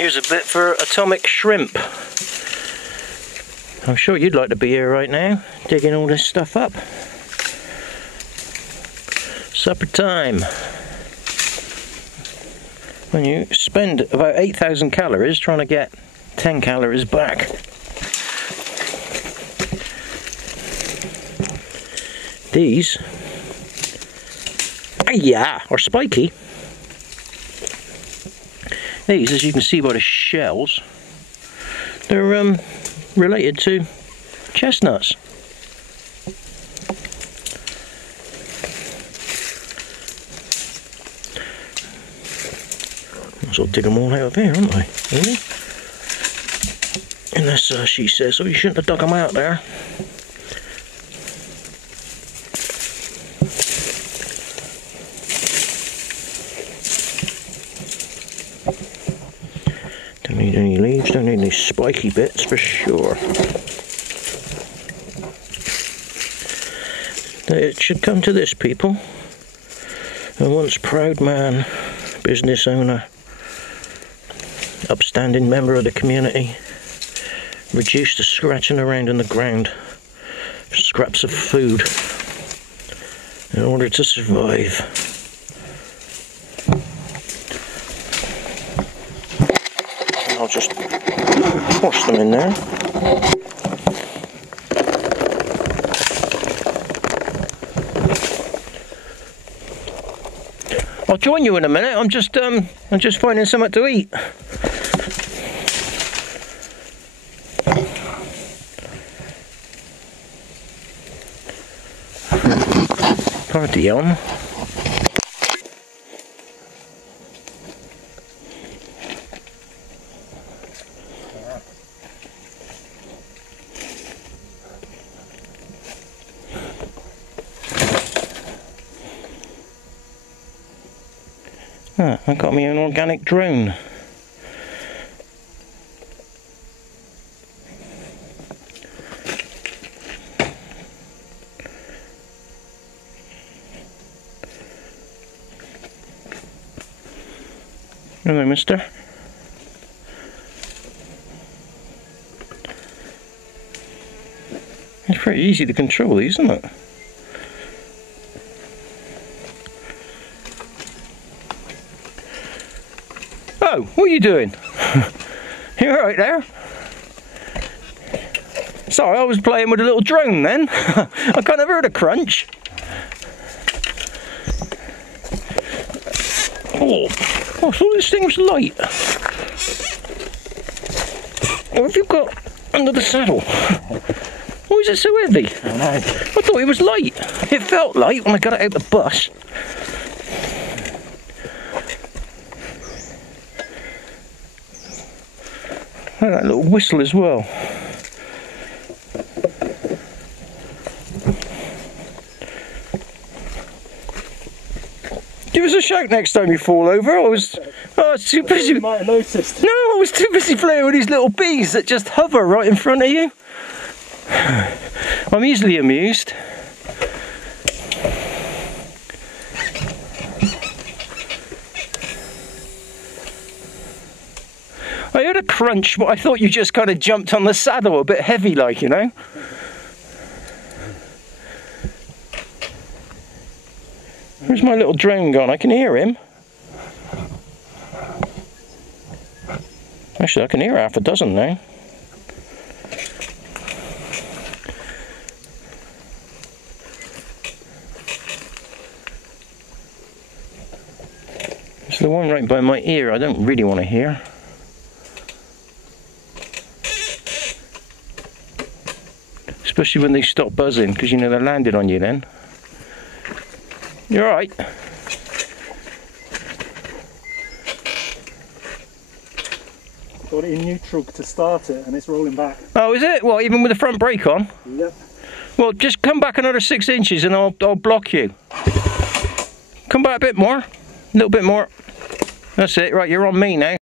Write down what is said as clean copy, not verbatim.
Here's a bit for atomic shrimp. I'm sure you'd like to be here right now, digging all this stuff up. Supper time. When you spend about 8,000 calories trying to get 10 calories back. These, are spiky. These, as you can see by the shells, they're related to chestnuts. Might as well dig them all out of here, aren't I? Really? Unless she says, oh, you shouldn't have dug them out there. Don't need any leaves, don't need any spiky bits for sure. It should come to this, people. A once proud man, business owner, upstanding member of the community, reduced to scratching around in the ground for scraps of food in order to survive. I'll just wash them in there. I'll join you in a minute. I'm just finding something to eat. Party on. I got me an organic drone. Hello, mister. It's pretty easy to control these, isn't it? Oh, what are you doing? You alright there? Sorry, I was playing with a little drone then. I kind of heard a crunch. Oh, I thought this thing was light. What have you got under the saddle? Why is it so heavy? I don't know. I thought it was light. It felt light when I got it out the bus. And that little whistle as well. Give us a shout next time you fall over. I was too busy. You might have noticed. No, I was too busy playing with these little bees that just hover right in front of you. I'm easily amused. I heard a crunch, but I thought you just kind of jumped on the saddle a bit heavy like, you know. Where's my little drone gone? I can hear him. Actually, I can hear half a dozen now. It's the one right by my ear I don't really want to hear. Especially when they stop buzzing, because you know they're landing on you then. You're alright. Got it in neutral to start it and it's rolling back. Oh, is it? What, even with the front brake on? Yep. Well, just come back another 6 inches and I'll block you. Come back a bit more. A little bit more. That's it. Right, you're on me now.